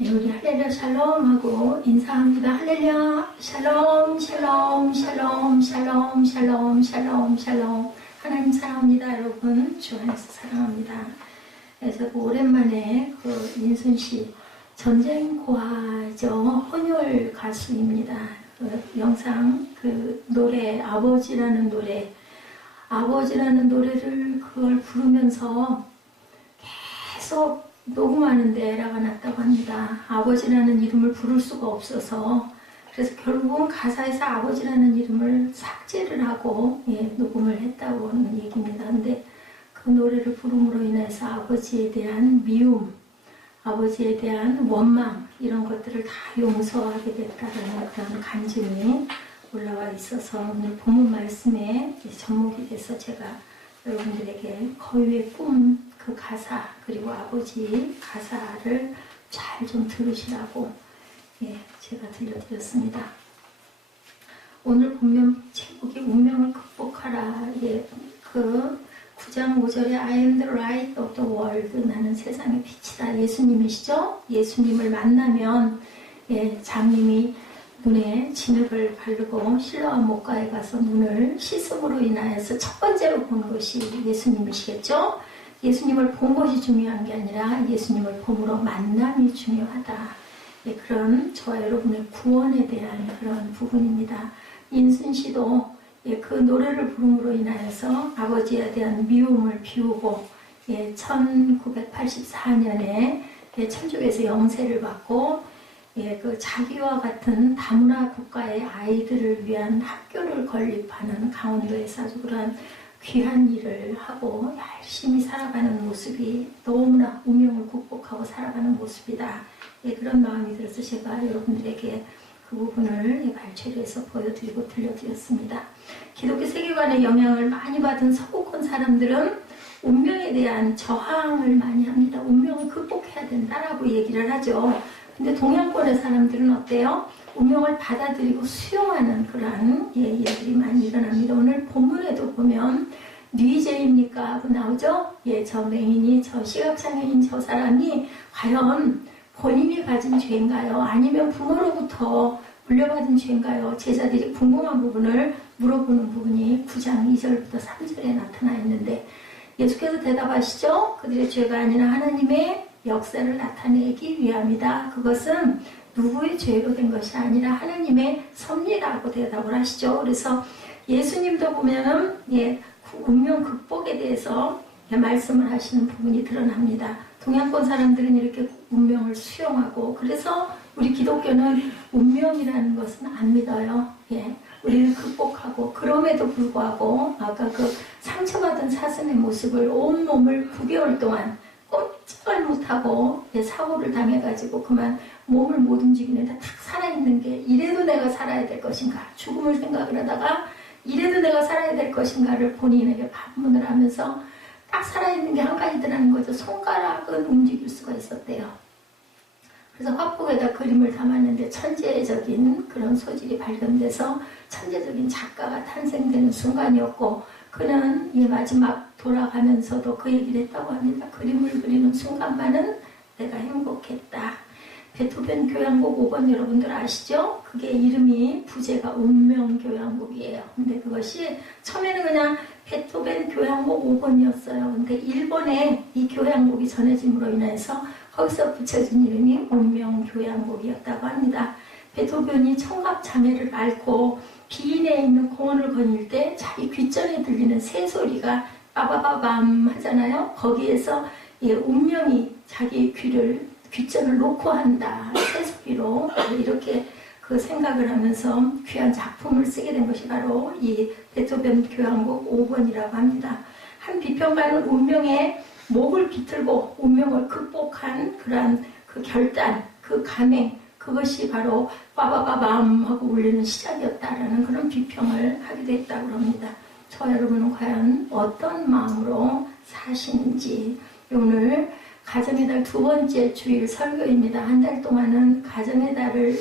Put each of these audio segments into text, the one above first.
네, 우리 할렐루야 샬롬 하고 인사합니다. 할렐루야 샬롬 샬롬 샬롬 샬롬 샬롬 샬롬 샬롬. 하나님 사랑합니다. 여러분 주 안에서 사랑합니다. 그래서 오랜만에 인순씨 전쟁 고화죠. 헌혈 가수입니다. 영상 노래 아버지라는 노래를 그걸 부르면서 계속 녹음하는데 에러가 났다고 합니다. 아버지라는 이름을 부를 수가 없어서 그래서 결국은 가사에서 아버지라는 이름을 삭제를 하고 녹음을 했다고 하는 얘기입니다. 근데 그 노래를 부름으로 인해서 아버지에 대한 미움, 아버지에 대한 원망 이런 것들을 다 용서하게 됐다는 그런 간증이 올라와 있어서 오늘 본문 말씀에 접목이 돼서 제가 여러분들에게 거위의 꿈 그 가사 그리고 아버지 가사를 잘 좀 들으시라고 제가 들려드렸습니다. 오늘 보면 제목이 운명을 극복하라. 그 9장 5절에 I am the light of the world. 나는 세상의 빛이다. 예수님이시죠? 예수님을 만나면 장님이 눈에 진흙을 바르고 실로아 목가에 가서 눈을 씻음으로 인하여서 첫 번째로 본 것이 예수님이시겠죠? 예수님을 본 것이 중요한 게 아니라 예수님을 봄으로 만남이 중요하다. 그런 저와 여러분의 구원에 대한 그런 부분입니다. 인순 씨도 그 노래를 부름으로 인하여서 아버지에 대한 미움을 비우고 1984년에 천주교에서 영세를 받고 그 자기와 같은 다문화 국가의 아이들을 위한 학교를 건립하는 강원도에서 아주 그런 귀한 일을 하고 열심히 살아가는 모습이 너무나 운명을 극복하고 살아가는 모습이다. 그런 마음이 들어서 제가 여러분들에게 그 부분을 발췌해서 보여드리고 들려드렸습니다. 기독교 세계관의 영향을 많이 받은 서구권 사람들은 운명에 대한 저항을 많이 합니다. 운명을 극복해야 된다라고 얘기를 하죠. 근데 동양권의 사람들은 어때요? 운명을 받아들이고 수용하는 그러한 일들이 많이 일어납니다. 오늘 본문에도 보면 뉘제입니까? 하고 나오죠? 저 맹인이, 저 시각장애인 저 사람이 과연 본인이 가진 죄인가요? 아니면 부모로부터 물려받은 죄인가요? 제자들이 궁금한 부분을 물어보는 부분이 9장 2절부터 3절에 나타나 있는데 예수께서 대답하시죠? 그들의 죄가 아니라 하나님의 역사를 나타내기 위함이다. 그것은 누구의 죄로 된 것이 아니라 하나님의 섭리라고 대답을 하시죠. 그래서 예수님도 보면은 운명 극복에 대해서 말씀을 하시는 부분이 드러납니다. 동양권 사람들은 이렇게 운명을 수용하고 그래서 우리 기독교는 운명이라는 것은 안 믿어요. 우리는 극복하고 그럼에도 불구하고 아까 그 상처받은 사슴의 모습을 온몸을 9개월 동안 꼼짝을 못하고 사고를 당해가지고 그만 몸을 못 움직이는데 딱 살아있는 게 이래도 내가 살아야 될 것인가 죽음을 생각을 하다가 이래도 내가 살아야 될 것인가를 본인에게 반문을 하면서 딱 살아있는 게 한 가지더라는 거죠. 손가락은 움직일 수가 있었대요. 그래서 화폭에다 그림을 담았는데 천재적인 그런 소질이 발견돼서 천재적인 작가가 탄생되는 순간이었고 그는 마지막 돌아가면서도 그 얘기를 했다고 합니다. 그림을 그리는 순간만은 내가 행복했다. 베토벤 교향곡 5번 여러분들 아시죠? 그게 이름이 부제가 운명교향곡이에요. 근데 그것이 처음에는 그냥 베토벤 교향곡 5번이었어요. 근데 일본에 이 교향곡이 전해짐으로 인해서 거기서 붙여진 이름이 운명교향곡이었다고 합니다. 베토벤이 청각장애를 앓고 비인에 있는 공원을 거닐 때 자기 귓전에 들리는 새소리가 빠바바밤 하잖아요. 거기에서 운명이 자기 귓전을 놓고 한다. 새소리로 이렇게 그 생각을 하면서 귀한 작품을 쓰게 된 것이 바로 이 베토벤 교향곡 5번이라고 합니다. 한 비평가는 운명의 목을 비틀고 운명을 극복한 그러한 그 결단, 그 감행, 그것이 바로 빠바바밤 하고 울리는 시작이었다라는 그런 비평을 하기도 했다고 합니다. 저 여러분은 과연 어떤 마음으로 사시는지 오늘 가정의 달 두 번째 주일 설교입니다. 한 달 동안은 가정의 달을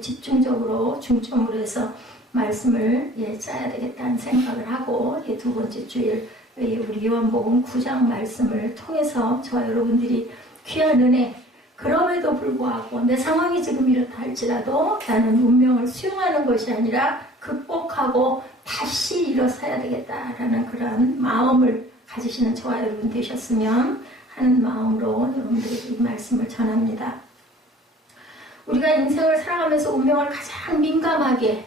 집중적으로 중점으로 해서 말씀을 짜야 되겠다는 생각을 하고 두 번째 주일 우리 요한복음 9장 말씀을 통해서 저와 여러분들이 귀한 은혜 그럼에도 불구하고 내 상황이 지금 이렇다 할지라도 나는 운명을 수용하는 것이 아니라 극복하고 다시 일어서야 되겠다라는 그런 마음을 가지시는 저와 여러분 되셨으면 하는 마음으로 여러분들에게 이 말씀을 전합니다. 우리가 인생을 살아가면서 운명을 가장 민감하게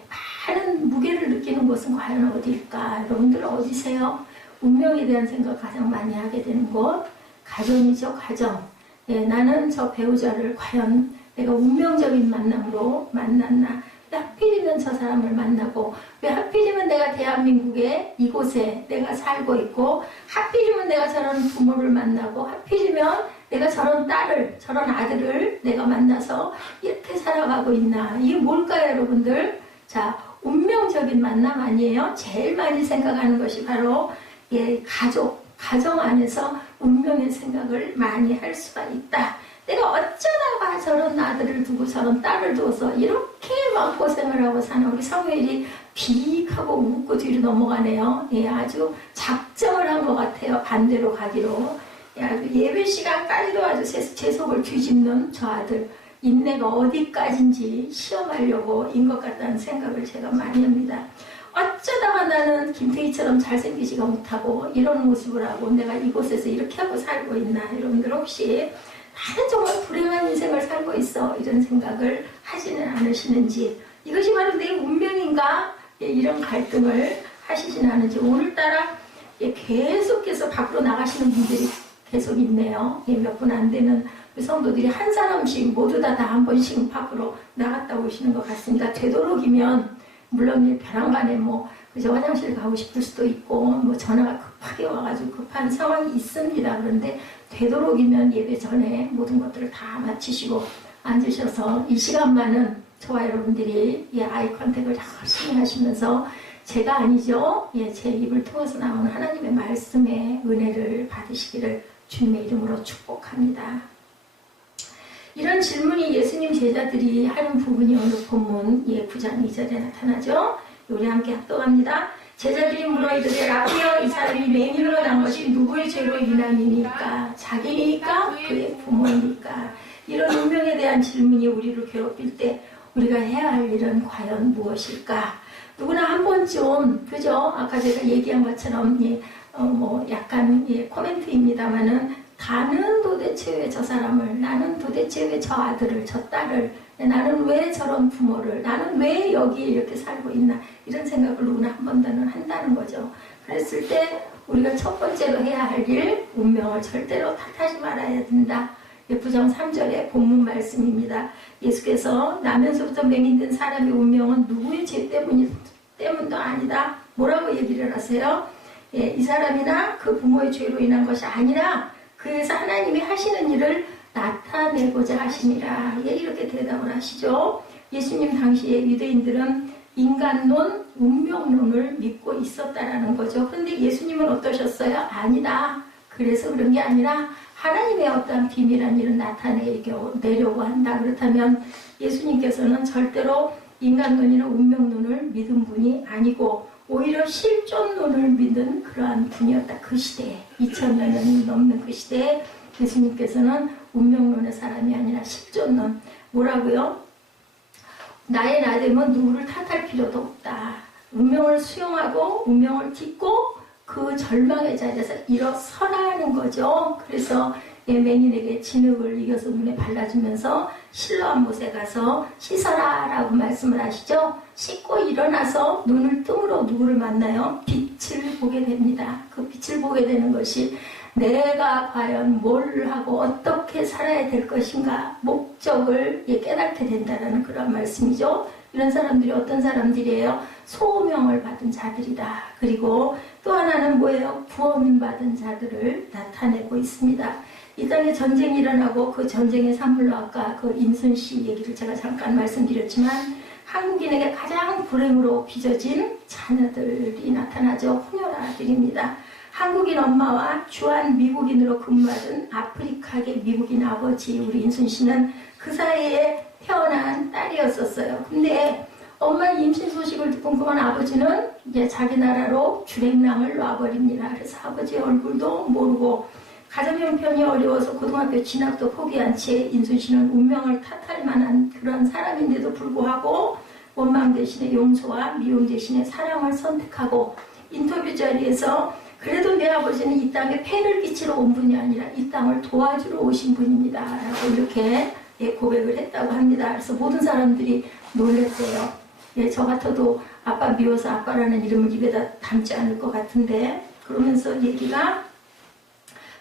많은 무게를 느끼는 곳은 과연 어디일까? 여러분들 어디세요? 운명에 대한 생각 가장 많이 하게 되는 곳, 가정이죠. 가정. 예, 나는 저 배우자를 과연 내가 운명적인 만남으로 만났나? 왜 하필이면 저 사람을 만나고, 왜 하필이면 내가 대한민국의 이곳에 내가 살고 있고, 하필이면 내가 저런 부모를 만나고, 하필이면 내가 저런 딸을, 저런 아들을 내가 만나서 이렇게 살아가고 있나? 이게 뭘까요, 여러분들? 자, 운명적인 만남 아니에요? 제일 많이 생각하는 것이 바로 가정 안에서 운명의 생각을 많이 할 수가 있다. 내가 어쩌다가 저런 아들을 두고 저런 딸을 두어서 이렇게 마음고생을 하고 사는 우리 사무엘이 비익하고 웃고 뒤로 넘어가네요. 예, 아주 작정을 한 것 같아요. 반대로 가기로. 예배 시간까지도 아주 제 속을 뒤집는 저 아들. 인내가 어디까지인지 시험하려고 인 것 같다는 생각을 제가 많이 합니다. 어쩌다가 나는 김태희처럼 잘생기지가 못하고 이런 모습을 하고 내가 이곳에서 이렇게 하고 살고 있나. 여러분들 혹시 나는 정말 불행한 인생을 살고 있어 이런 생각을 하지는 않으시는지, 이것이 바로 내 운명인가? 이런 갈등을 하시지는 않은지. 오늘따라 계속해서 밖으로 나가시는 분들이 계속 있네요. 몇 분 안 되는 성도들이 한 사람씩 모두 다 한 번씩 밖으로 나갔다 오시는 것 같습니다. 되도록이면 물론 벼랑간에 그저 화장실 가고 싶을 수도 있고 전화가 급하게 와가지고 급한 상황이 있습니다. 그런데 되도록이면 예배 전에 모든 것들을 다 마치시고 앉으셔서 이 시간만은 저와 여러분들이 아이 컨택을 열심히 하시면서 제가 아니죠. 제 입을 통해서 나오는 하나님의 말씀의 은혜를 받으시기를 주님의 이름으로 축복합니다. 이런 질문이 예수님 제자들이 하는 부분이 오늘 본문 9장 2절에 나타나죠. 우리 함께 합독합니다. 제자들이 물어 이르되 라비여, 이 사람이 맹인으로 난 것이 누구의 죄로 인함이니까? 자기니까? 그의 부모니까? 이런 운명에 대한 질문이 우리를 괴롭힐 때 우리가 해야 할 일은 과연 무엇일까? 누구나 한 번쯤, 그죠? 아까 제가 얘기한 것처럼 약간 코멘트입니다만은, 나는 도대체 왜 저 사람을, 나는 도대체 왜 저 아들을, 저 딸을, 나는 왜 저런 부모를, 나는 왜 여기 이렇게 살고 있나, 이런 생각을 누구나 한 번도는 한다는 거죠. 그랬을 때 우리가 첫 번째로 해야 할 일, 운명을 절대로 탓하지 말아야 된다. 9장 3절의 본문 말씀입니다. 예수께서 나면서부터 맹인된 사람의 운명은 누구의 죄 때문도 아니다. 뭐라고 얘기를 하세요? 이 사람이나 그 부모의 죄로 인한 것이 아니라 그래서 하나님이 하시는 일을 나타내고자 하심이라. 이렇게 대답을 하시죠. 예수님 당시에 유대인들은 인간론, 운명론을 믿고 있었다라는 거죠. 그런데 예수님은 어떠셨어요? 아니다. 그래서 그런 게 아니라 하나님의 어떤 비밀한 일을 나타내려고 한다. 그렇다면 예수님께서는 절대로 인간론이나 운명론을 믿은 분이 아니고 오히려 실존론을 믿는 그러한 분이었다. 그 시대에, 2000년이 넘는 그 시대에 예수님께서는 운명론의 사람이 아니라 실존론. 뭐라고요? 나의 나됨은 누구를 탓할 필요도 없다. 운명을 수용하고 운명을 딛고 그 절망의 자리에서 일어서라는 거죠. 그래서 맹인에게 진흙을 이겨서 눈에 발라주면서 실로암 못에 가서 씻어라 라고 말씀을 하시죠. 씻고 일어나서 눈을 뜸으로 누구를 만나요? 빛을 보게 됩니다. 그 빛을 보게 되는 것이 내가 과연 뭘 하고 어떻게 살아야 될 것인가 목적을 깨닫게 된다는 그런 말씀이죠. 이런 사람들이 어떤 사람들이에요? 소명을 받은 자들이다. 그리고 또 하나는 뭐예요? 구원 받은 자들을 나타내고 있습니다. 이 땅에 전쟁이 일어나고 그 전쟁의 산물로 아까 그 임순 씨 얘기를 제가 잠깐 말씀드렸지만 한국인에게 가장 불행으로 빚어진 자녀들이 나타나죠. 혼혈아들입니다. 한국인 엄마와 주한 미국인으로 근무하던 아프리카계 미국인 아버지 우리 인순 씨는 그 사이에 태어난 딸이었었어요. 근데 엄마 임신 소식을 듣고 그만 아버지는 이제 자기 나라로 주랭랑을 놔버립니다. 그래서 아버지의 얼굴도 모르고 가정 형편이 어려워서 고등학교 진학도 포기한 채 인순 씨는 운명을 탓할 만한 그런 사람인데도 불구하고 원망 대신에 용서와 미움 대신에 사랑을 선택하고 인터뷰 자리에서 그래도 내 아버지는 이 땅에 폐를 끼치러 온 분이 아니라 이 땅을 도와주러 오신 분입니다 라고 이렇게 고백을 했다고 합니다. 그래서 모든 사람들이 놀랬대요. 저 같아도 아빠 미워서 아빠라는 이름을 입에다 담지 않을 것 같은데, 그러면서 얘기가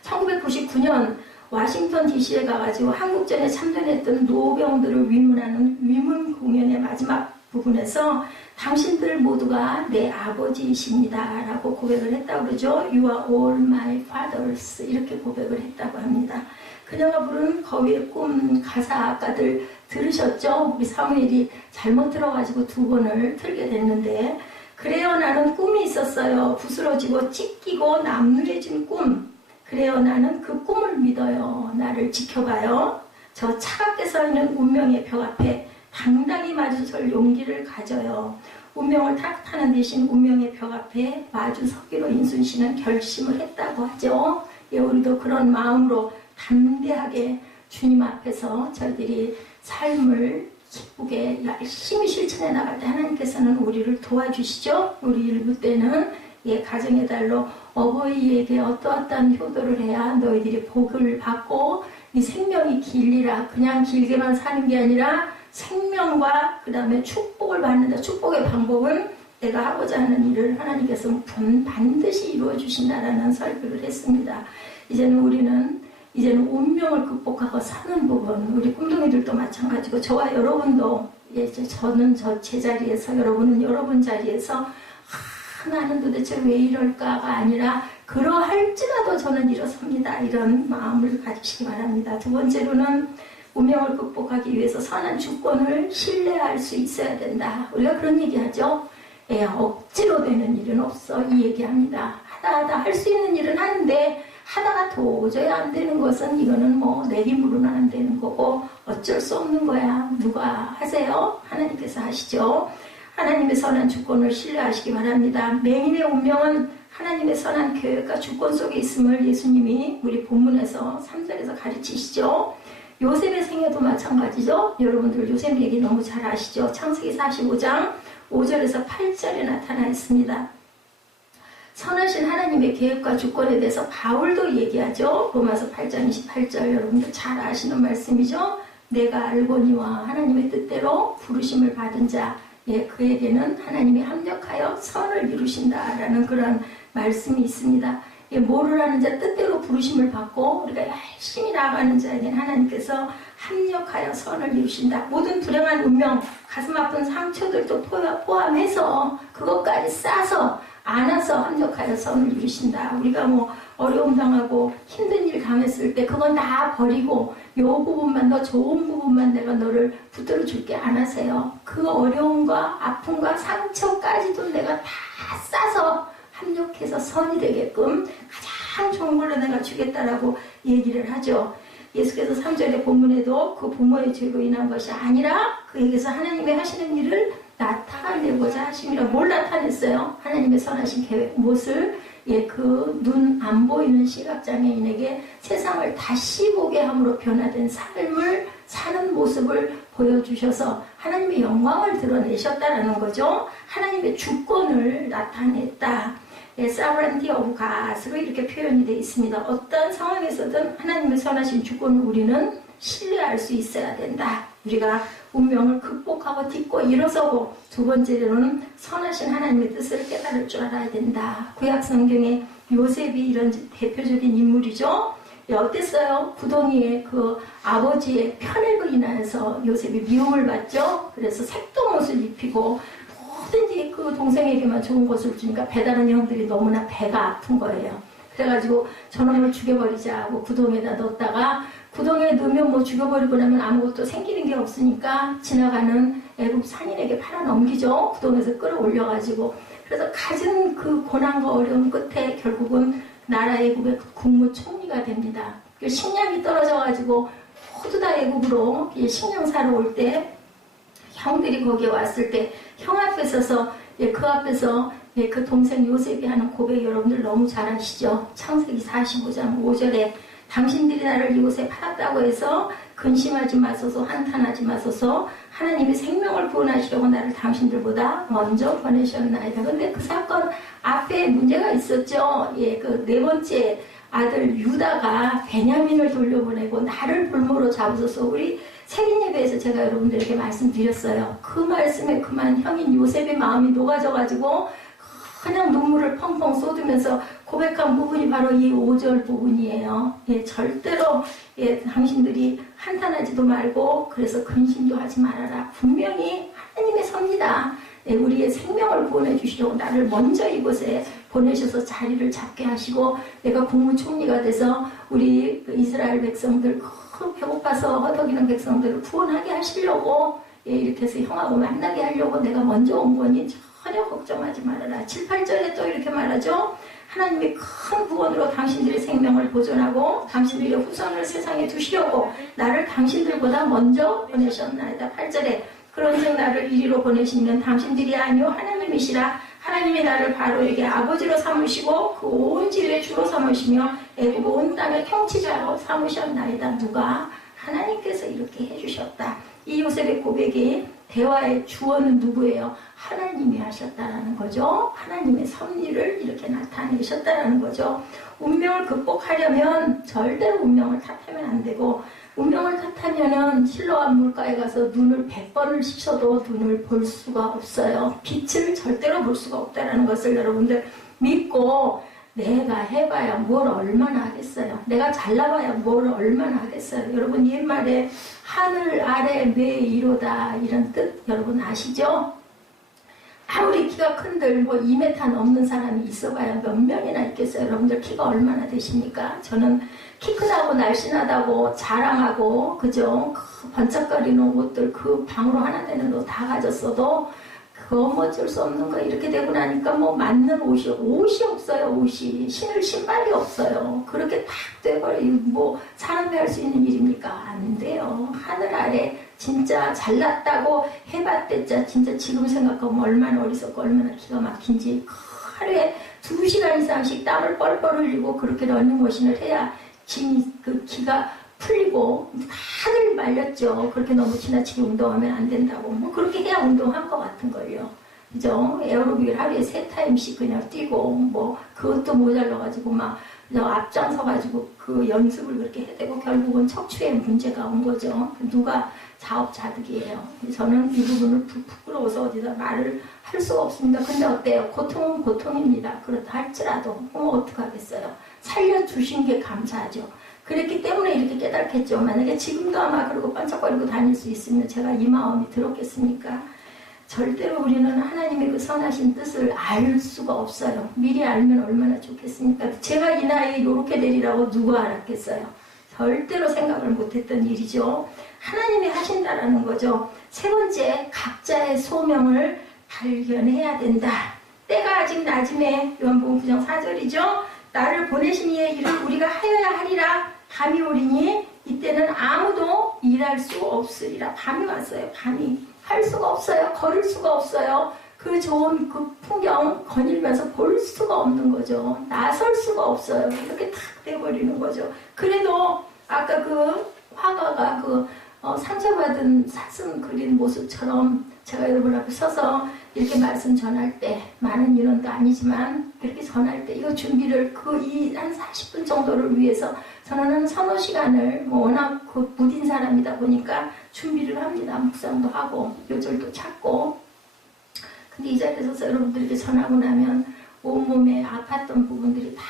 1999년 워싱턴 DC에 가가지고 한국전에 참전했던 노병들을 위문하는 위문 공연의 마지막 부분에서 당신들 모두가 내 아버지이십니다 라고 고백을 했다고 그러죠. You are all my fathers 이렇게 고백을 했다고 합니다. 그녀가 부른 거위의 꿈 가사 아까들 들으셨죠? 우리 사무엘이 잘못 들어가지고 두 번을 틀게 됐는데, 그래요 나는 꿈이 있었어요. 부스러지고 찢기고 남루해진 꿈. 그래요 나는 그 꿈을 믿어요. 나를 지켜봐요. 저 차갑게 서 있는 운명의 벽 앞에 당당히 마주설 용기를 가져요. 운명을 탓하는 대신 운명의 벽 앞에 마주서기로 인순 씨는 결심을 했다고 하죠. 우리도 그런 마음으로 담대하게 주님 앞에서 저희들이 삶을 기쁘게 열심히 실천해 나갈 때 하나님께서는 우리를 도와주시죠. 우리 일부 때는 가정의 달로 어버이에게 어떠한 효도를 해야 너희들이 복을 받고 네 생명이 길리라. 그냥 길게만 사는 게 아니라 생명과 그 다음에 축복을 받는다. 축복의 방법은 내가 하고자 하는 일을 하나님께서 반드시 이루어 주신다라는 설교를 했습니다. 이제는 운명을 극복하고 사는 부분, 우리 꿈동이들도 마찬가지고 저와 여러분도 저는 저 제자리에서 여러분은 여러분 자리에서 나는 도대체 왜 이럴까가 아니라 그러할지라도 저는 일어섭니다. 이런 마음을 가지시기 바랍니다. 두 번째로는 운명을 극복하기 위해서 선한 주권을 신뢰할 수 있어야 된다. 우리가 그런 얘기하죠. 억지로 되는 일은 없어. 이 얘기합니다. 하다 할 수 있는 일은 하는데 하다가 도저히 안 되는 것은 이거는 뭐 내 힘으로는 안 되는 거고 어쩔 수 없는 거야. 누가 하세요? 하나님께서 하시죠. 하나님의 선한 주권을 신뢰하시기 바랍니다. 맹인의 운명은 하나님의 선한 계획과 주권 속에 있음을 예수님이 우리 본문에서 3절에서 가르치시죠. 요셉의 생애도 마찬가지죠. 여러분들 요셉 얘기 너무 잘 아시죠. 창세기 45장 5절에서 8절에 나타나 있습니다. 선하신 하나님의 계획과 주권에 대해서 바울도 얘기하죠. 로마서 8장 28절 여러분들 잘 아시는 말씀이죠. 내가 알거니와 하나님의 뜻대로 부르심을 받은 자 그에게는 하나님이 합력하여 선을 이루신다라는 그런 말씀이 있습니다. 뭐를 하는 자 뜻대로 부르심을 받고 우리가 열심히 나아가는 자에게는 하나님께서 합력하여 선을 이루신다. 모든 불행한 운명, 가슴 아픈 상처들도 포함해서 그것까지 싸서 안아서 합력하여 선을 이루신다. 우리가 뭐 어려움 당하고 힘든 일 당했을 때 그건 다 버리고 요 부분만 더 좋은 부분만 내가 너를 붙들어 줄게 안아세요. 그 어려움과 아픔과 상처까지도 내가 다 싸서 합력해서 선이 되게끔 가장 좋은 걸로 내가 주겠다라고 얘기를 하죠. 예수께서 3절의 본문에도 그 부모의 죄로 인한 것이 아니라 그에게서 하나님의 하시는 일을 나타내고자 하심이라. 뭘 나타냈어요? 하나님의 선하신 계획, 무엇을? 그 눈 안 보이는 시각장애인에게 세상을 다시 보게 함으로 변화된 삶을 사는 모습을 보여주셔서 하나님의 영광을 드러내셨다라는 거죠. 하나님의 주권을 나타냈다. sovereignty of God으로 이렇게 표현이 되어 있습니다. 어떤 상황에서든 하나님의 선하신 주권을 우리는 신뢰할 수 있어야 된다. 우리가 운명을 극복하고 딛고 일어서고, 두 번째로는 선하신 하나님의 뜻을 깨달을 줄 알아야 된다. 구약 성경에 요셉이 이런 대표적인 인물이죠. 어땠어요? 구덩이에 그 아버지의 편애로 인해서 요셉이 미움을 받죠. 그래서 색동옷을 입히고 뭐든지 그 동생에게만 좋은 것을 주니까 배다른 형들이 너무나 배가 아픈 거예요. 그래가지고 저놈을 죽여버리자고 구덩이에다 넣었다가, 구덩이에 넣으면 뭐 죽여버리고 나면 아무것도 생기는 게 없으니까 지나가는 애굽 상인에게 팔아 넘기죠. 구덩이에서 끌어올려가지고. 그래서 가진 그 고난과 어려움 끝에 결국은 나라 애굽의 국무총리가 됩니다. 식량이 떨어져가지고 모두 다 애굽으로 식량 사러 올 때 형들이 거기에 왔을 때 형 앞에 서서 그 앞에서 예, 그 동생 요셉이 하는 고백 여러분들 너무 잘 아시죠? 창세기 45장 5절에 당신들이 나를 이곳에 팔았다고 해서 근심하지 마소서, 한탄하지 마소서, 하나님이 생명을 구원하시려고 나를 당신들보다 먼저 보내셨나이다. 근데 그 사건 앞에 문제가 있었죠. 예, 그 네 번째 아들 유다가 베냐민을 돌려보내고 나를 볼모로 잡으소서. 우리 세린 예배에서 제가 여러분들에게 말씀드렸어요. 그 말씀에 그만 형인 요셉의 마음이 녹아져가지고 그냥 눈물을 펑펑 쏟으면서 고백한 부분이 바로 이 5절 부분이에요. 예, 절대로 예, 당신들이 한탄하지도 말고 그래서 근심도 하지 말아라. 분명히 하나님의 섭니다. 예, 우리의 생명을 구원해 주시려고 나를 먼저 이곳에 보내셔서 자리를 잡게 하시고 내가 국무총리가 돼서 우리 이스라엘 백성들 배고파서 허덕이는 백성들을 구원하게 하시려고 예, 이렇게 해서 형하고 만나게 하려고 내가 먼저 온 거니 전혀 걱정하지 말아라. 7, 8절에 또 이렇게 말하죠. 하나님이 큰 구원으로 당신들의 생명을 보존하고 당신들의 후손을 세상에 두시려고 나를 당신들보다 먼저 보내셨나이다. 8절에 그런즉 나를 이리로 보내시는 당신들이 아니요 하나님이시라. 하나님이 나를 바로에게 아버지로 삼으시고 그 온 지위의 주로 삼으시며 애굽 온 땅의 통치자로 삼으셨나이다. 누가? 하나님께서 이렇게 해주셨다. 이 요셉의 고백이 대화의 주어는 누구예요? 하나님이 하셨다라는 거죠. 하나님의 섭리를 이렇게 나타내셨다라는 거죠. 운명을 극복하려면 절대로 운명을 탓하면 안 되고 운명을 탓하면은 실로암 물가에 가서 눈을 100번을 씻어도 눈을 볼 수가 없어요. 빛을 절대로 볼 수가 없다라는 것을 여러분들 믿고 내가 해봐야 뭘 얼마나 하겠어요. 내가 잘나봐야 뭘 얼마나 하겠어요. 여러분 옛말에 하늘 아래 내 이로다 이런 뜻 여러분 아시죠? 아무리 키가 큰들 뭐 2m 넘는 사람이 있어봐야 몇 명이나 있겠어요. 여러분들 키가 얼마나 되십니까? 저는 키 크다고 날씬하다고 자랑하고 그죠? 그 번쩍거리는 옷들 그 방으로 하나 되는 옷 다 가졌어도 그거 뭐 어쩔 수 없는 거 이렇게 되고 나니까 뭐 맞는 옷이 없어요. 옷이 신을 신발이 없어요. 그렇게 딱 돼버려. 뭐 사람이 할 수 있는 일입니까? 안 돼요. 하늘 아래 진짜 잘났다고 해봤댔자 진짜 지금 생각하면 얼마나 어리석고 얼마나 기가 막힌지 하루에 2시간 이상씩 땀을 뻘뻘 흘리고 그렇게 러닝머신을 해야 그 기가 풀리고 다들 말렸죠. 그렇게 너무 지나치게 운동하면 안 된다고. 뭐 그렇게 해야 운동한 것 같은걸요. 그죠? 에어로빅을 하루에 3타임씩 그냥 뛰고 뭐 그것도 모자라가지고 막 앞장서가지고 그 연습을 그렇게 해대고 결국은 척추에 문제가 온 거죠. 누가 자업자득이에요. 저는 이 부분을 부끄러워서 어디다 말을 할 수가 없습니다. 근데 어때요? 고통은 고통입니다. 그렇다 할지라도 어떡하겠어요. 살려주신 게 감사하죠. 그랬기 때문에 이렇게 깨닫겠죠. 만약에 지금도 아마 그러고 반짝거리고 다닐 수 있으면 제가 이 마음이 들었겠습니까? 절대로 우리는 하나님의 그 선하신 뜻을 알 수가 없어요. 미리 알면 얼마나 좋겠습니까? 제가 이 나이에 이렇게 되리라고 누가 알았겠어요? 절대로 생각을 못했던 일이죠. 하나님이 하신다라는 거죠. 세 번째, 각자의 소명을 발견해야 된다. 때가 아직 낮음에 요한복음 9장 4절이죠. 나를 보내신 이의 일을 우리가 하여야 하리라. 밤이 오리니 이때는 아무도 일할 수 없으리라. 밤이 왔어요. 밤이. 할 수가 없어요. 걸을 수가 없어요. 그 좋은 그 풍경 거닐면서 볼 수가 없는 거죠. 나설 수가 없어요. 이렇게 탁 돼버리는 거죠. 그래도 아까 그 화가가 그 상처받은 사슴 그린 모습처럼 제가 여러분 앞에 서서 이렇게 말씀 전할 때 많은 인원도 아니지만 이렇게 전할 때 이거 준비를 한 40분 정도를 위해서 저는 한 서너 시간을 워낙 그 무딘 사람이다 보니까 준비를 합니다. 묵상도 하고 요절도 찾고. 근데 이 자리에 서서 여러분들에게 전하고 나면 온몸에 아팠던 부분들이 다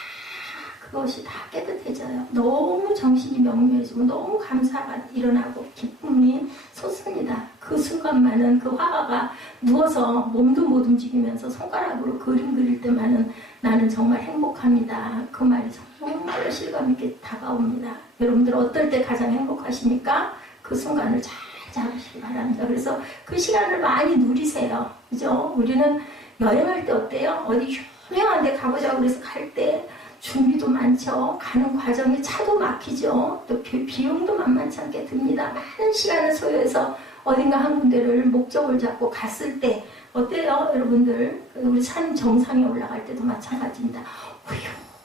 그것이 다 깨끗해져요. 너무 정신이 명료해지고 너무 감사가 일어나고 기쁨이 솟습니다. 그 순간만은 그 화가가 누워서 몸도 못 움직이면서 손가락으로 그림 그릴 때만은 나는 정말 행복합니다. 그 말이 정말로 실감있게 다가옵니다. 여러분들 어떨 때 가장 행복하십니까? 그 순간을 잘 잡으시기 바랍니다. 그래서 그 시간을 많이 누리세요. 그죠? 우리는 여행할 때 어때요? 어디 유명한 데 가보자고 그래서 갈 때 준비도 많죠. 가는 과정에 차도 막히죠. 또 비용도 만만치 않게 듭니다. 많은 시간을 소요해서 어딘가 한 군데를 목적을 잡고 갔을 때 어때요? 여러분들 우리 산 정상에 올라갈 때도 마찬가지입니다. 후휴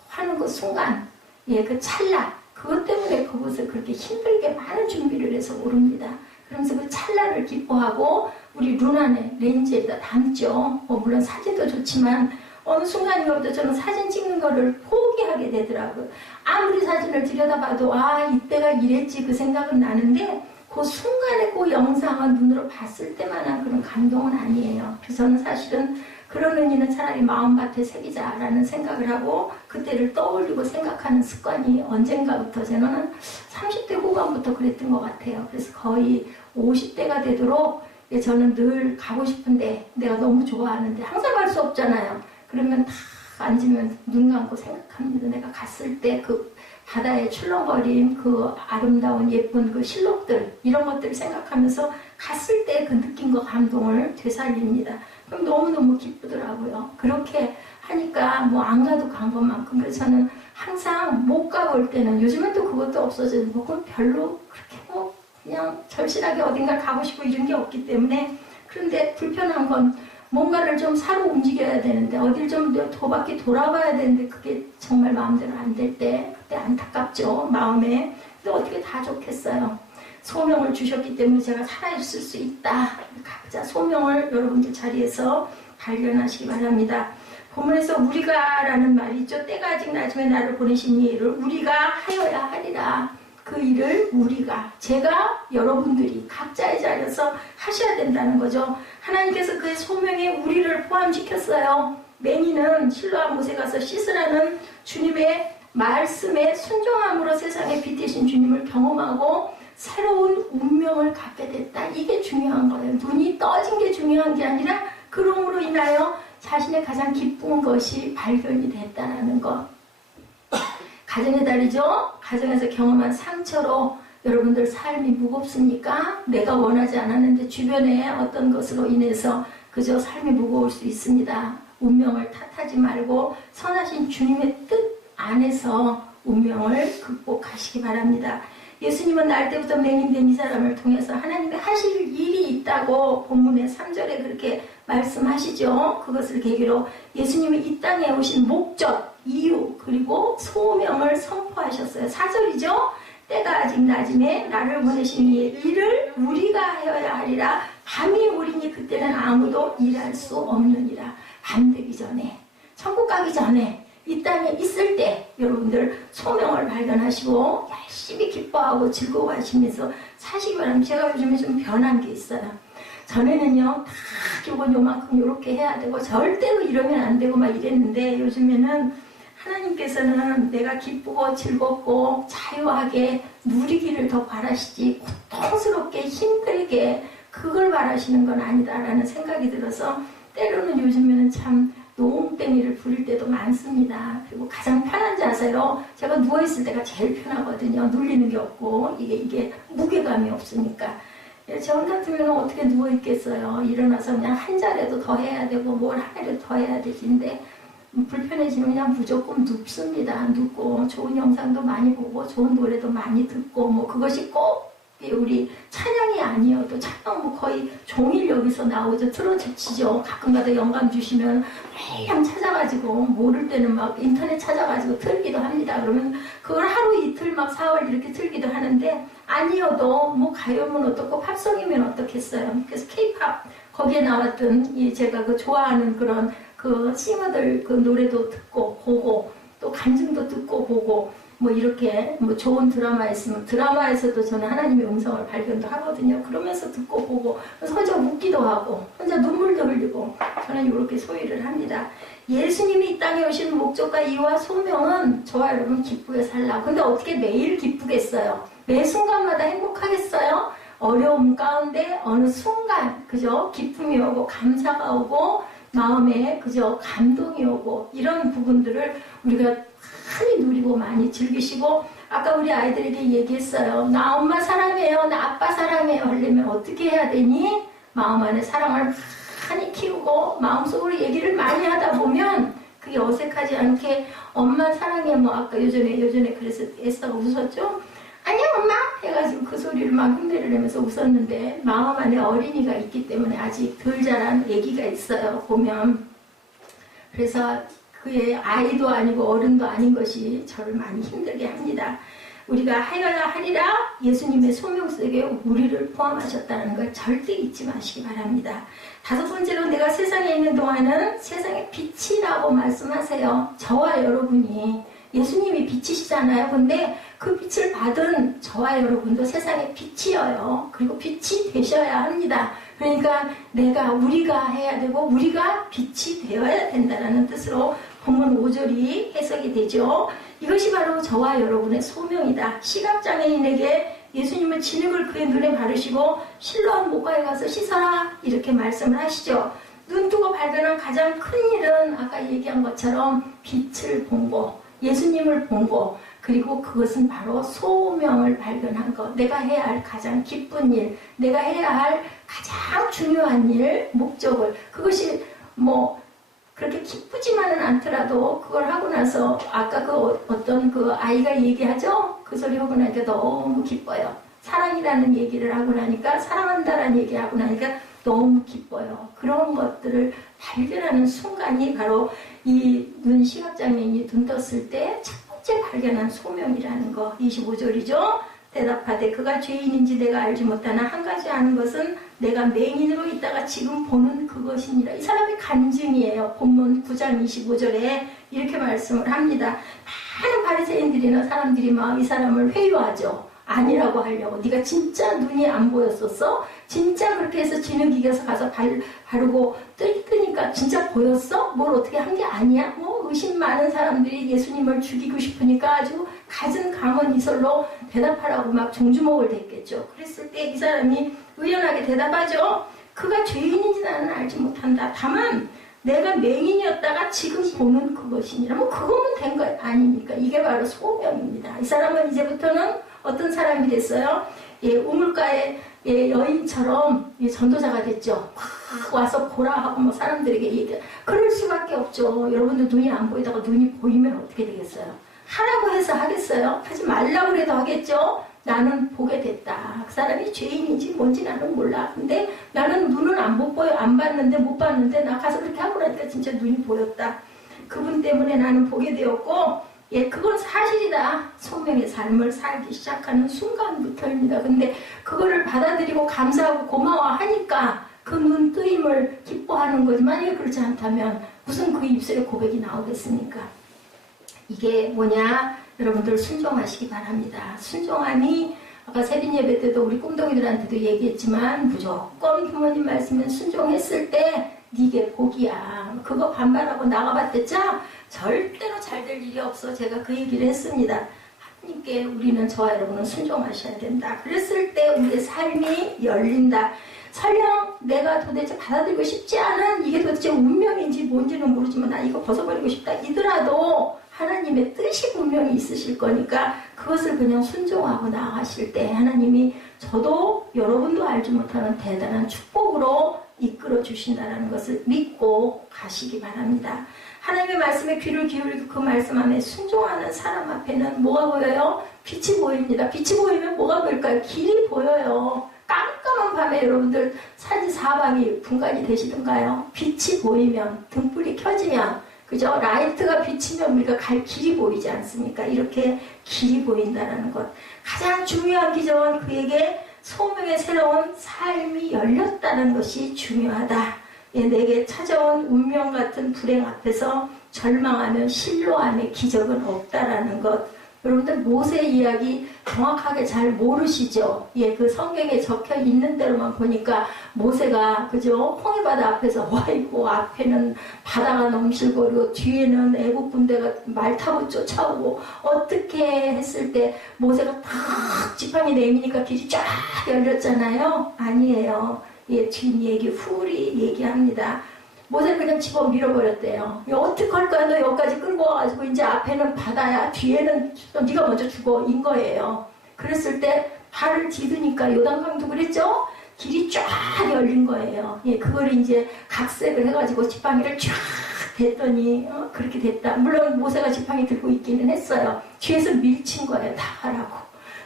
하는 그 순간 그 찰나 그것 때문에 그곳을 그렇게 힘들게 많은 준비를 해서 오릅니다. 그러면서 그 찰나를 기뻐하고 우리 눈 안에 렌즈에다 담죠. 물론 사진도 좋지만 어느 순간이부터 저는 사진 찍는 거를 포기하게 되더라고요. 아무리 사진을 들여다봐도 이때가 이랬지 그 생각은 나는데 그 순간에 그 영상을 눈으로 봤을 때만한 그런 감동은 아니에요. 그래서 저는 사실은 그런 의미는 차라리 마음밭에 새기자라는 생각을 하고 그때를 떠올리고 생각하는 습관이 언젠가부터 저는 30대 후반부터 그랬던 것 같아요. 그래서 거의 50대가 되도록 저는 늘 가고 싶은데 내가 너무 좋아하는데 항상 갈 수 없잖아요. 그러면 다 앉으면 눈 감고 생각합니다. 내가 갔을 때 그 바다에 출렁거린 그 아름다운 예쁜 그 실록들 이런 것들을 생각하면서 갔을 때 그 느낌과 감동을 되살립니다. 그럼 너무너무 기쁘더라고요. 그렇게 하니까 뭐 안 가도 간 것만큼 그래서 저는 항상 못 가볼 때는 요즘은 또 그것도 없어지고 그건 별로 그렇게 뭐 그냥 절실하게 어딘가 가고 싶고 이런 게 없기 때문에 그런데 불편한 건 뭔가를 좀 사러 움직여야 되는데 어딜 좀 더 바퀴 돌아봐야 되는데 그게 정말 마음대로 안 될 때 그때 안타깝죠 마음에. 근데 어떻게 다 좋겠어요. 소명을 주셨기 때문에 제가 살아있을 수 있다. 각자 소명을 여러분들 자리에서 발견하시기 바랍니다. 본문에서 우리가라는 말이 있죠. 때가 아직 낮음에 나를 보내신 이 일을 우리가 하여야 하리라. 그 일을 우리가 제가 여러분들이 각자의 자리에서 하셔야 된다는 거죠. 하나님께서 그의 소명에 우리를 포함시켰어요. 매니는 실로암 못에 가서 씻으라는 주님의 말씀에 순종함으로 세상에 빛되신 주님을 경험하고 새로운 운명을 갖게 됐다. 이게 중요한 거예요. 눈이 떠진 게 중요한 게 아니라 그럼으로 인하여 자신의 가장 기쁜 것이 발견이 됐다는 것. 가정의 달이죠. 가정에서 경험한 상처로 여러분들 삶이 무겁습니까? 내가 원하지 않았는데 주변의 어떤 것으로 인해서 그저 삶이 무거울 수 있습니다. 운명을 탓하지 말고 선하신 주님의 뜻 안에서 운명을 극복하시기 바랍니다. 예수님은 날 때부터 맹인된 이 사람을 통해서 하나님이 하실 일이 있다고 본문의 3절에 그렇게 말씀하시죠. 그것을 계기로 예수님이 이 땅에 오신 목적, 이유, 그리고 소명을 선포하셨어요. 4절이죠. 때가 아직 낮음에 나를 보내신 이 일을 우리가 하여야 하리라. 밤이 오리니 그때는 아무도 일할 수 없느니라. 밤 되기 전에, 천국 가기 전에, 이 땅에 있을 때 여러분들 소명을 발견하시고 열심히 기뻐하고 즐거워하시면서 사시기 바랍니다. 제가 요즘에 좀 변한 게 있어요. 전에는요 다 요건 요만큼 요렇게 해야 되고 절대로 이러면 안 되고 막 이랬는데 요즘에는 하나님께서는 내가 기쁘고 즐겁고 자유하게 누리기를 더 바라시지 고통스럽게 힘들게 그걸 바라시는 건 아니다라는 생각이 들어서 때로는 요즘에는 참 농땡이를 부릴 때도 많습니다. 그리고 가장 편한 자세로 제가 누워있을 때가 제일 편하거든요. 눌리는 게 없고 이게 무게감이 없으니까. 저 같으면 어떻게 누워있겠어요. 일어나서 그냥 한 자리라도 더 해야 되고 뭘 하나라도 더 해야 되는데 불편해지면 그냥 무조건 눕습니다. 눕고 좋은 영상도 많이 보고 좋은 노래도 많이 듣고 뭐 그것이 꼭 우리 찬양이 아니어도 찬양 뭐 거의 종일 여기서 나오죠. 틀어지죠. 가끔가다 영감 주시면 매일 찾아가지고 모를 때는 막 인터넷 찾아가지고 틀기도 합니다. 그러면 그걸 하루 이틀 막 4월 이렇게 틀기도 하는데 아니어도 뭐 가요면 어떻고 팝송이면 어떻겠어요. 그래서 K-팝 거기에 나왔던 제가 그 좋아하는 그런 그 싱어들 그 노래도 듣고 보고 또 간증도 듣고 보고 뭐 이렇게 뭐 좋은 드라마 있으면 드라마에서도 저는 하나님의 음성을 발견도 하거든요. 그러면서 듣고 보고 혼자 웃기도 하고 혼자 눈물도 흘리고 저는 이렇게 소위를 합니다. 예수님이 이 땅에 오신 목적과 이유와 소명은 저와 여러분 기쁘게 살라고. 근데 어떻게 매일 기쁘겠어요? 매 순간마다 행복하겠어요? 어려움 가운데 어느 순간 그죠? 기쁨이 오고 감사가 오고 마음에 그저 감동이 오고 이런 부분들을 우리가 많이 누리고 많이 즐기시고 아까 우리 아이들에게 얘기했어요. 나 엄마 사랑해요. 나 아빠 사랑해요. 하려면 어떻게 해야 되니? 마음 안에 사랑을 많이 키우고 마음속으로 얘기를 많이 하다 보면 그게 어색하지 않게 엄마 사랑해 뭐 아까 요전에 그래서 에스더가 웃었죠. 안녕 엄마 해가지고 그 소리를 막 흉내를 내면서 웃었는데 마음 안에 어린이가 있기 때문에 아직 덜 자란 아기가 있어요. 보면. 그래서 그의 아이도 아니고 어른도 아닌 것이 저를 많이 힘들게 합니다. 우리가 하여야 하리라 예수님의 소명 속에 우리를 포함하셨다는 걸 절대 잊지 마시기 바랍니다. 다섯 번째로 내가 세상에 있는 동안은 세상의 빛이라고 말씀하세요. 저와 여러분이 예수님이 빛이시잖아요. 근데 그 빛을 받은 저와 여러분도 세상의 빛이어요. 그리고 빛이 되셔야 합니다. 그러니까 우리가 해야 되고 우리가 빛이 되어야 된다는 뜻으로 본문 5절이 해석이 되죠. 이것이 바로 저와 여러분의 소명이다. 시각장애인에게 예수님은 진흙을 그의 눈에 바르시고 실로암 목가에 가서 씻어라 이렇게 말씀을 하시죠. 눈 뜨고 발견한 가장 큰 일은 아까 얘기한 것처럼 빛을 본 거, 예수님을 본 거, 그리고 그것은 바로 소명을 발견한 것. 내가 해야 할 가장 기쁜 일, 내가 해야 할 가장 중요한 일, 목적을. 그것이 그렇게 기쁘지만은 않더라도 그걸 하고 나서 아까 어떤 그 아이가 얘기하죠? 그 소리 하고 나니까 너무 기뻐요. 사랑이라는 얘기를 하고 나니까 사랑한다라는 얘기하고 나니까 너무 기뻐요. 그런 것들을 발견하는 순간이 바로 이 눈 시각장애인이 눈 떴을 때 첫 번째 발견한 소명이라는 거. 25절이죠. 대답하되 그가 죄인인지 내가 알지 못하나 한 가지 아는 것은 내가 맹인으로 있다가 지금 보는 그것이니라. 이 사람이 간증이에요. 본문 9장 25절에 이렇게 말씀을 합니다. 많은 바리새인들이나 사람들이 막 이 사람을 회유하죠. 아니라고 하려고. 네가 진짜 눈이 안 보였었어? 진짜 그렇게 해서 진흙 이겨서 가서 바르고 뜨니까 진짜 보였어? 뭘 어떻게 한 게 아니야? 의심 많은 사람들이 예수님을 죽이고 싶으니까 아주 갖은 강은 이설로 대답하라고 막 종주목을 댔겠죠. 그랬을 때 이 사람이 의연하게 대답하죠. 그가 죄인인지 나는 알지 못한다. 다만 내가 맹인이었다가 지금 보는 그것이니라. 그거면 된 거 아닙니까? 이게 바로 소명입니다. 이 사람은 이제부터는 어떤 사람이 됐어요? 우물가의 여인처럼 전도자가 됐죠. 확 와서 보라 하고 사람들에게 얘기해. 그럴 수밖에 없죠. 여러분들 눈이 안 보이다가 눈이 보이면 어떻게 되겠어요? 하라고 해서 하겠어요? 하지 말라고 해도 하겠죠? 나는 보게 됐다. 그 사람이 죄인인지 뭔지 나는 몰라. 근데 나는 눈은 안 봤는데 못 봤는데 나 가서 그렇게 하고 나니까 진짜 눈이 보였다. 그분 때문에 나는 보게 되었고 그건 사실이다. 소명의 삶을 살기 시작하는 순간부터입니다. 근데 그거를 받아들이고 감사하고 고마워하니까 그 눈뜨임을 기뻐하는 거지. 만약에 그렇지 않다면 무슨 그 입술에 고백이 나오겠습니까? 이게 뭐냐? 여러분들 순종하시기 바랍니다. 순종함이 아까 세빈 예배 때도 우리 꿈동이들한테도 얘기했지만 무조건 부모님 말씀에 순종했을 때 니게 복이야. 그거 반발하고 나가봤댔죠? 절대로 잘 될 일이 없어. 제가 그 얘기를 했습니다. 하나님께 우리는 저와 여러분은 순종하셔야 된다. 그랬을 때 우리의 삶이 열린다. 설령 내가 도대체 받아들이고 싶지 않은 이게 도대체 운명인지 뭔지는 모르지만 나 이거 벗어버리고 싶다 이더라도 하나님의 뜻이 분명히 있으실 거니까 그것을 그냥 순종하고 나아가실 때 하나님이 저도 여러분도 알지 못하는 대단한 축복으로 이끌어 주신다는 것을 믿고 가시기 바랍니다. 하나님의 말씀에 귀를 기울이고 그 말씀 안에 순종하는 사람 앞에는 뭐가 보여요? 빛이 보입니다. 빛이 보이면 뭐가 보일까요? 길이 보여요. 깜깜한 밤에 여러분들 산지 사방이 분간이 되시던가요? 빛이 보이면, 등불이 켜지면, 그죠? 라이트가 비치면 우리가 갈 길이 보이지 않습니까? 이렇게 길이 보인다는 것. 가장 중요한 기적은 그에게 소명의 새로운 삶이 열렸다는 것이 중요하다. 내게 찾아온 운명 같은 불행 앞에서 절망하면 실로함의 기적은 없다라는 것. 여러분들 모세 이야기 정확하게 잘 모르시죠? 그 성경에 적혀 있는 대로만 보니까 모세가 그죠? 홍해바다 앞에서 와이고 앞에는 바다가 넘실거리고 뒤에는 애국 군대가 말 타고 쫓아오고 어떻게 했을 때 모세가 탁 지팡이 내미니까 길이 쫙 열렸잖아요? 아니에요. 뒷얘기 후리 얘기합니다. 모세는 그냥 집어 밀어버렸대요. 어떡할 거야? 너 여기까지 끌고 와가지고 이제 앞에는 바다야 뒤에는 네가 먼저 죽어 인 거예요. 그랬을 때 발을 디드니까 요단강도 그랬죠? 길이 쫙 열린 거예요. 그걸 이제 각색을 해가지고 지팡이를 쫙 댔더니 그렇게 됐다. 물론 모세가 지팡이 들고 있기는 했어요. 뒤에서 밀친 거예요. 다 하라고.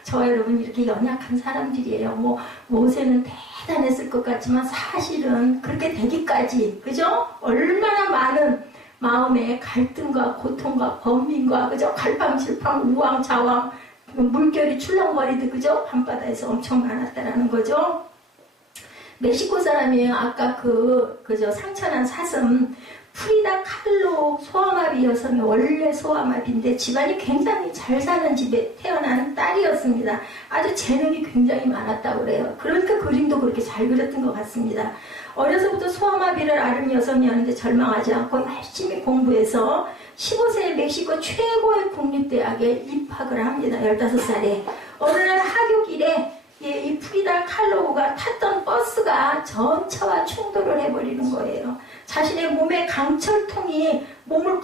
저와 여러분 이렇게 연약한 사람들이에요. 뭐 모세는 대단했을 것 같지만 사실은 그렇게 되기까지 그죠? 얼마나 많은 마음의 갈등과 고통과 번민과 그죠? 갈팡질팡 우왕좌왕 물결이 출렁거리듯 그죠? 밤바다에서 엄청 많았다라는 거죠. 멕시코 사람이에요. 아까 그저 상처난 사슴 프리다 칼로 소아마비 여성이 원래 소아마비인데 집안이 굉장히 잘 사는 집에 태어난 딸이었습니다. 아주 재능이 굉장히 많았다고 그래요. 그러니까 그림도 그렇게 잘 그렸던 것 같습니다. 어려서부터 소아마비를 앓은 여성이었는데 절망하지 않고 열심히 공부해서 15세에 멕시코 최고의 국립대학에 입학을 합니다. 15살에. 어느 날 하교길에 이 프리다 칼로가 탔던 버스가 전차와 충돌을 해버리는 거예요. 자신의 몸에 강철통이 몸을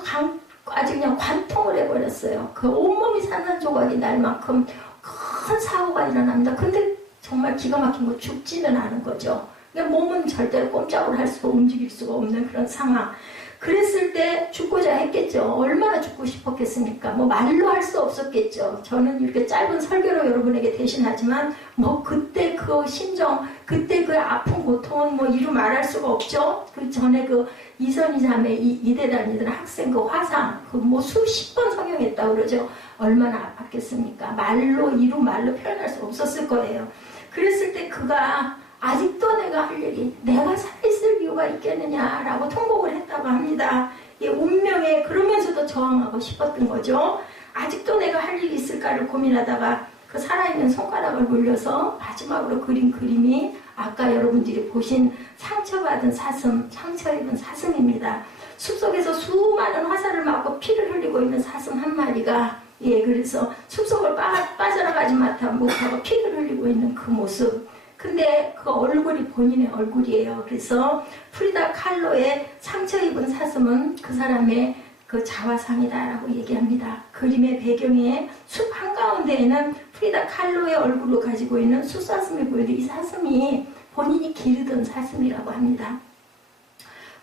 아주 그냥 관통을 해버렸어요. 그 온몸이 산산조각이 날 만큼 큰 사고가 일어납니다. 근데 정말 기가 막힌 거 죽지는 않은 거죠. 몸은 절대로 꼼짝을 할 수가 움직일 수가 없는 그런 상황. 그랬을 때 죽고자 했겠죠. 얼마나 죽고 싶었겠습니까? 뭐 말로 할 수 없었겠죠. 저는 이렇게 짧은 설교로 여러분에게 대신하지만 뭐 그때 그 심정, 그때 그 아픈 고통은 뭐 이루 말할 수가 없죠. 그 전에 그 이선희 자매 이대 다니던 학생 그 화상 그 뭐 수십 번 성형했다고 그러죠. 얼마나 아팠겠습니까? 말로 이루 말로 표현할 수 없었을 거예요. 그랬을 때 그가 아직도 내가 할 일이 내가 살아있을 이유가 있겠느냐라고 통곡을 했다고 합니다. 운명에 그러면서도 저항하고 싶었던 거죠. 아직도 내가 할 일이 있을까를 고민하다가 그 살아있는 손가락을 물려서 마지막으로 그린 그림이 아까 여러분들이 보신 상처받은 사슴, 상처 입은 사슴입니다. 숲속에서 수많은 화살을 맞고 피를 흘리고 있는 사슴 한 마리가 그래서 숲속을 빠져나가지 못하고 피를 흘리고 있는 그 모습. 근데 그 얼굴이 본인의 얼굴이에요. 그래서 프리다 칼로의 상처 입은 사슴은 그 사람의 그 자화상이다라고 얘기합니다. 그림의 배경에 숲 한가운데에는 프리다 칼로의 얼굴을 가지고 있는 숫사슴이 보이는데 이 사슴이 본인이 기르던 사슴이라고 합니다.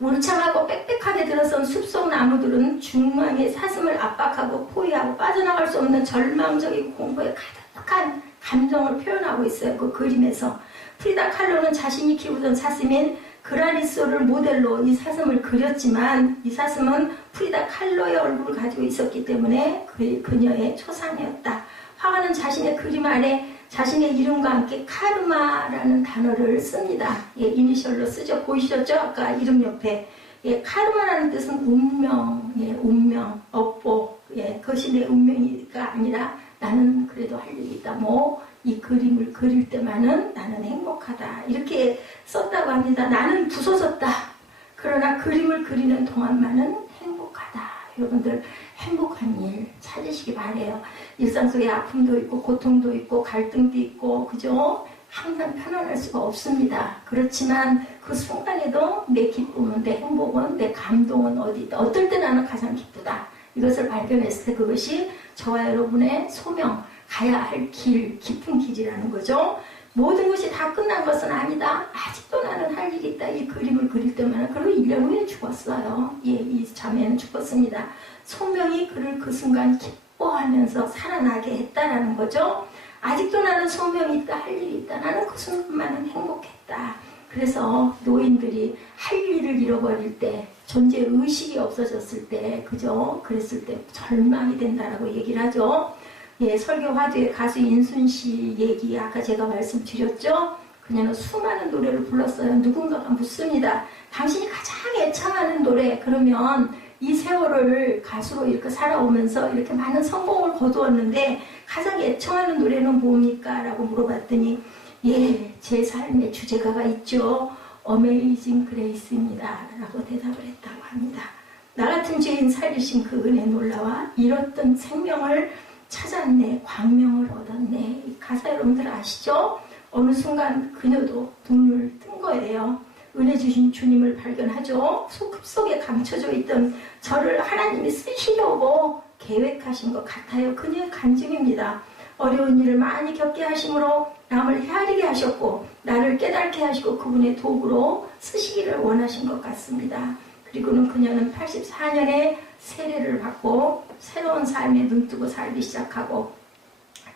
울창하고 빽빽하게 들어선 숲속 나무들은 중앙에 사슴을 압박하고 포위하고 빠져나갈 수 없는 절망적이고 공포에 가득한 감정을 표현하고 있어요. 그 그림에서. 프리다 칼로는 자신이 키우던 사슴인 그라리소를 모델로 이 사슴을 그렸지만 이 사슴은 프리다 칼로의 얼굴을 가지고 있었기 때문에 그녀의 초상이었다. 화가는 자신의 그림 아래 자신의 이름과 함께 카르마라는 단어를 씁니다. 이니셜로 쓰죠. 보이셨죠? 아까 이름 옆에. 카르마라는 뜻은 운명, 운명, 업보. 그것이 내 운명이가 아니라 나는 그래도 할 일이 있다. 이 그림을 그릴 때만은 나는 행복하다. 이렇게 썼다고 합니다. 나는 부서졌다. 그러나 그림을 그리는 동안만은 행복하다. 여러분들 행복한 일 찾으시기 바래요. 일상 속에 아픔도 있고 고통도 있고 갈등도 있고 그죠? 항상 편안할 수가 없습니다. 그렇지만 그 순간에도 내 기쁨은 내 행복은 내 감동은 어디 있다. 어떨 때 나는 가장 기쁘다. 이것을 발견했을 때 그것이 저와 여러분의 소명 가야 할 길, 깊은 길이라는 거죠. 모든 것이 다 끝난 것은 아니다. 아직도 나는 할 일이 있다. 이 그림을 그릴 때만. 그리고 1년 후에 죽었어요. 이 자매는 죽었습니다. 소명이 그를 그 순간 기뻐하면서 살아나게 했다라는 거죠. 아직도 나는 소명이 있다. 할 일이 있다. 나는 그 순간만은 행복했다. 그래서 노인들이 할 일을 잃어버릴 때 존재 의식이 없어졌을 때 그죠? 그랬을 때 절망이 된다라고 얘기를 하죠. 설교 화두의 가수 인순 씨 얘기 아까 제가 말씀드렸죠. 그녀는 수많은 노래를 불렀어요. 누군가가 묻습니다. 당신이 가장 애창하는 노래 그러면 이 세월을 가수로 이렇게 살아오면서 이렇게 많은 성공을 거두었는데 가장 애청하는 노래는 뭡니까? 라고 물어봤더니 제 삶의 주제가가 있죠. 어메이징 그레이스입니다. 라고 대답을 했다고 합니다. 나 같은 죄인 살리신 그 은혜 놀라와 잃었던 생명을 찾았네. 광명을 얻었네. 이 가사 여러분들 아시죠? 어느 순간 그녀도 눈을 뜬 거예요. 은혜 주신 주님을 발견하죠. 숲속에 감춰져 있던 저를 하나님이 쓰시려고 계획하신 것 같아요. 그녀의 간증입니다. 어려운 일을 많이 겪게 하심으로 남을 헤아리게 하셨고 나를 깨닫게 하시고 그분의 도구로 쓰시기를 원하신 것 같습니다. 그리고는 그녀는 84년에 세례를 받고 새로운 삶에 눈뜨고 살기 시작하고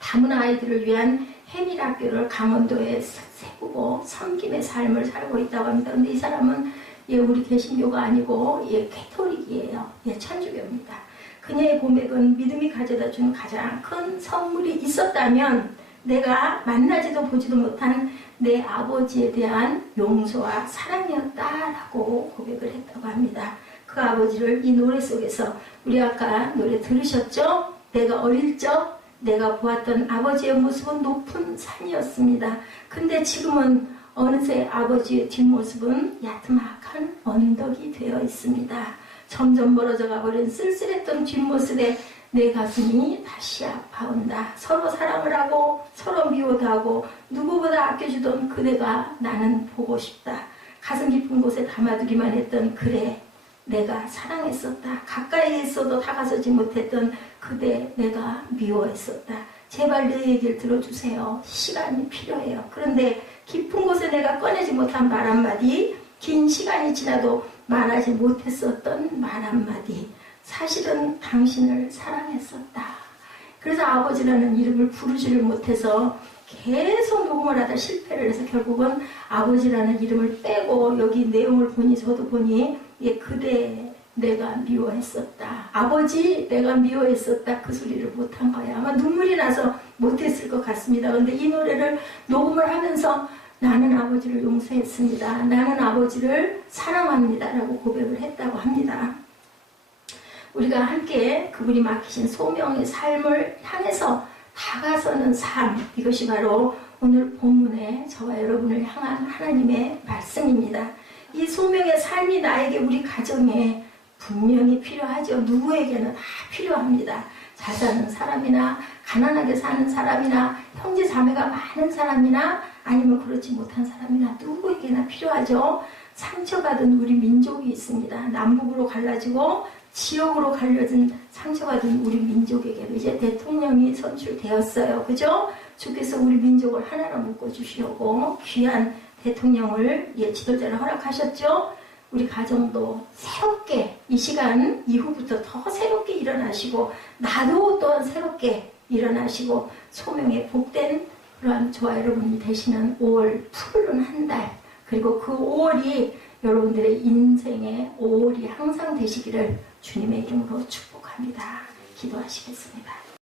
다문화 아이들을 위한 해밀 학교를 강원도에 세우고 섬김의 삶을 살고 있다고 합니다. 근데 이 사람은 우리 개신교가 아니고 캐톨릭이에요. 천주교입니다. 그녀의 고백은 믿음이 가져다 준 가장 큰 선물이 있었다면 내가 만나지도 보지도 못한 내 아버지에 대한 용서와 사랑이었다라고 고백을 했다고 합니다. 그 아버지를 이 노래 속에서 우리 아까 노래 들으셨죠? 내가 어릴 적 내가 보았던 아버지의 모습은 높은 산이었습니다. 근데 지금은 어느새 아버지의 뒷모습은 야트막한 언덕이 되어 있습니다. 점점 멀어져 가버린 쓸쓸했던 뒷모습에 내 가슴이 다시 아파온다. 서로 사랑을 하고 서로 미워도 하고 누구보다 아껴주던 그대가 나는 보고 싶다. 가슴 깊은 곳에 담아두기만 했던 그래 내가 사랑했었다. 가까이 있어도 다가서지 못했던 그대 내가 미워했었다. 제발 내 얘기를 들어주세요. 시간이 필요해요. 그런데 깊은 곳에 내가 꺼내지 못한 말 한마디, 긴 시간이 지나도 말하지 못했었던 말 한마디, 사실은 당신을 사랑했었다. 그래서 아버지라는 이름을 부르지를 못해서 계속 녹음을 하다 실패를 해서 결국은 아버지라는 이름을 빼고 여기 내용을 보니 저도 보니 그대 내가 미워했었다. 아버지 내가 미워했었다. 그 소리를 못한 거야. 아마 눈물이 나서 못했을 것 같습니다. 그런데 이 노래를 녹음을 하면서 나는 아버지를 용서했습니다. 나는 아버지를 사랑합니다. 라고 고백을 했다고 합니다. 우리가 함께 그분이 맡기신 소명의 삶을 향해서 다가서는 삶, 이것이 바로 오늘 본문에 저와 여러분을 향한 하나님의 말씀입니다. 이 소명의 삶이 나에게 우리 가정에 분명히 필요하죠. 누구에게는 다 필요합니다. 잘 사는 사람이나 가난하게 사는 사람이나 형제 자매가 많은 사람이나 아니면 그렇지 못한 사람이나 누구에게나 필요하죠. 상처받은 우리 민족이 있습니다. 남북으로 갈라지고 지역으로 갈려진 상처받은 우리 민족에게도 이제 대통령이 선출되었어요. 그죠? 주께서 우리 민족을 하나로 묶어주시려고 귀한 대통령을 지도자를 허락하셨죠? 우리 가정도 새롭게 이 시간 이후부터 더 새롭게 일어나시고 나도 또한 새롭게 일어나시고 소명에 복된 그러한 저와 여러분이 되시는 5월 푸른 한 달 그리고 그 5월이 여러분들의 인생의 5월이 항상 되시기를 주님의 이름으로 축복합니다. 기도하시겠습니다.